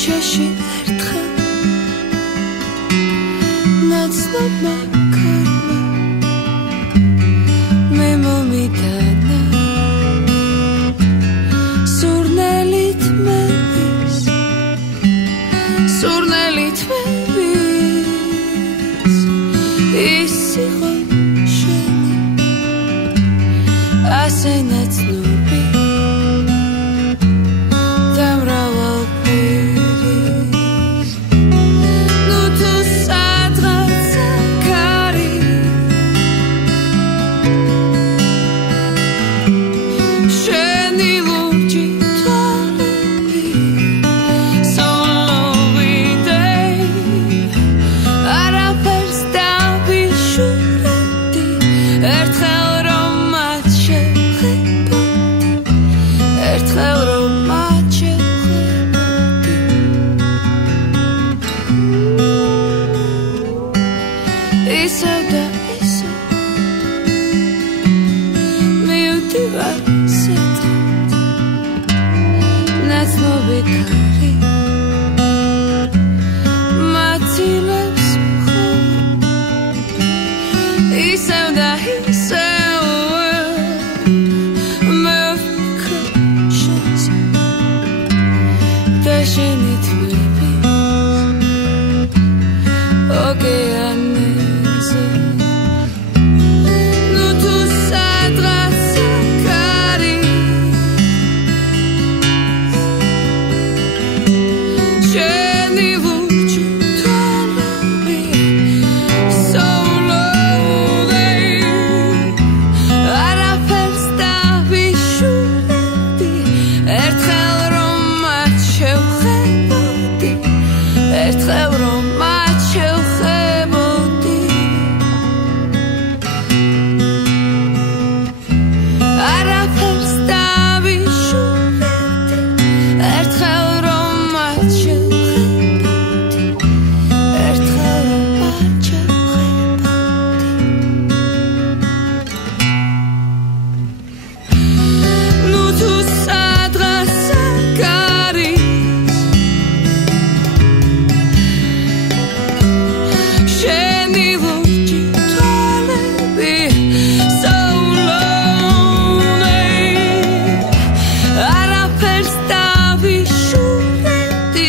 ქუჩაში ერთხელ ნაცნობმა ქარმა მე მომიტანა სურნელით მევის ის იყო შენი ასე ნაცნობი და მრავალფერი ნუ თუ სადღაცა კარი შენი ლურჯი თვალები არაფერს დავიშურებდი ერთხელ რომ მათ შევხედოდი ერთხელ რომ მათ შევხედოდი ისევ და ისევ მივდივარ სიცხით ნაცნობი კარი მაცილებს ისევ და ისევ მე ვფიქრობ შენზე და შენი თვეების ოკეანეზე ნუ თუ სადღაცა კარი შენი ლურჯი თვალები არაფერს დავიშურებდი ერთხელ რომ მათ შევხედოდი ერთხელ რომ მათ შევხედოდი არაფერს დავიშურებდი ერთხელ რომ მათ შევხედოდი ერთხელ რომ მათ შევხედოდი ნუ თუ სადღაცა გარის შენი ლურჯი თვალები so lonely არაფერს დავიშურებდი